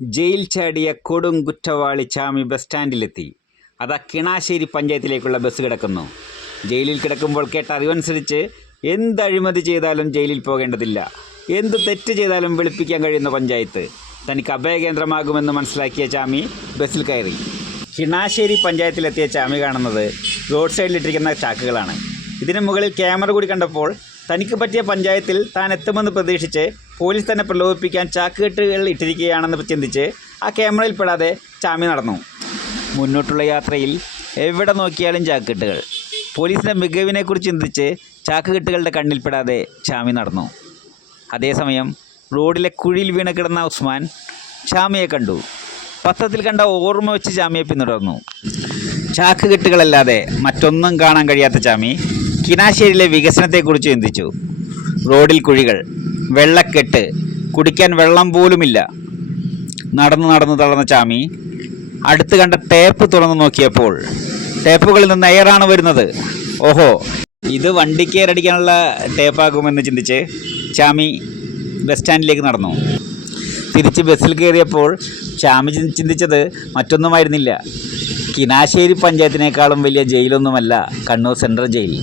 Jail ചാടിയ കൊടും കുറ്റവാളി ചാമി ബസ് സ്റ്റാൻഡിലെത്തി. അതാ കിണാശ്ശേരി പഞ്ചായത്തിലേക്കുള്ള ബസ് കിടക്കുന്നു. ജയിലിൽ കിടക്കുമ്പോൾ കേട്ട അറിവനുസരിച്ച് എന്ത് അഴിമതി ചെയ്താലും ജയിലിൽ പോകേണ്ടതില്ല. എന്ത് തെറ്റ് ചെയ്താലും വെളുപ്പിക്കാൻ കഴിയുന്ന പഞ്ചായത്ത്. തനിക്ക് അഭയകേന്ദ്രമാകുമെന്ന് മനസ്സിലാക്കിയ ചാമി ബസ്സിൽ കയറി. കിണാശ്ശേരി പഞ്ചായത്തിലെത്തിയ ചാമി കാണുന്നത് റോഡ് സൈഡിലിട്ടിരിക്കുന്ന ചാക്കുകളാണ് ഇതിന് മുകളിൽ ക്യാമറ കൂടി കണ്ടപ്പോൾ തനിക്ക് പറ്റിയ പഞ്ചായത്തിൽ താൻ എത്തുമെന്ന് പ്രതീക്ഷിച്ച് പോലീസ് തന്നെ പ്രലോഭിപ്പിക്കാൻ ചാക്കുകെട്ടുകൾ ഇട്ടിരിക്കുകയാണെന്ന് ചിന്തിച്ച് ആ ക്യാമറയിൽ പെടാതെ ചാമി നടന്നു. മുന്നോട്ടുള്ള യാത്രയിൽ എവിടെ നോക്കിയാലും ചാക്കുകെട്ടുകൾ. പോലീസിന്റെ മികവിനെക്കുറിച്ച് ചിന്തിച്ച് ചാക്കുകെട്ടുകളുടെ കണ്ണിൽപ്പെടാതെ ചാമി നടന്നു. അതേസമയം റോഡിലെ കുഴിയിൽ വീണ് കിടന്ന ഉസ്മാൻ ചാമിയെ കണ്ടു. പത്രത്തിൽ കണ്ട ഓർമ്മ വെച്ച് ചാമിയെ പിന്തുടർന്നു. ചാക്കുകെട്ടുകളല്ലാതെ മറ്റൊന്നും കാണാൻ കഴിയാത്ത ചാമി കിനാശ്ശേരിയിലെ വികസനത്തെക്കുറിച്ച് ചിന്തിച്ചു. റോഡിൽ കുഴികൾ വെള്ളക്കെട്ട് കുടിക്കാൻ വെള്ളം പോലുമില്ല. നടന്നു നടന്നു തളർന്ന ചാമി അടുത്ത് കണ്ട ടേപ്പ് തുറന്നു നോക്കിയപ്പോൾ ടേപ്പുകളിൽ നിന്ന് എയറാണ് വരുന്നത്. ഓഹോ ഇത് വണ്ടി എയറടിക്കാനുള്ള ടേപ്പാകുമെന്ന് ചിന്തിച്ച് ചാമി ബസ് സ്റ്റാൻഡിലേക്ക് നടന്നു. തിരിച്ച് ബസ്സിൽ കയറിയപ്പോൾ ചാമി ചിന്തിച്ചത് മറ്റൊന്നുമായിരുന്നില്ല. കിനാശ്ശേരി പഞ്ചായത്തിനേക്കാളും വലിയ ജയിലൊന്നുമല്ല കണ്ണൂർ സെൻട്രൽ ജയിൽ.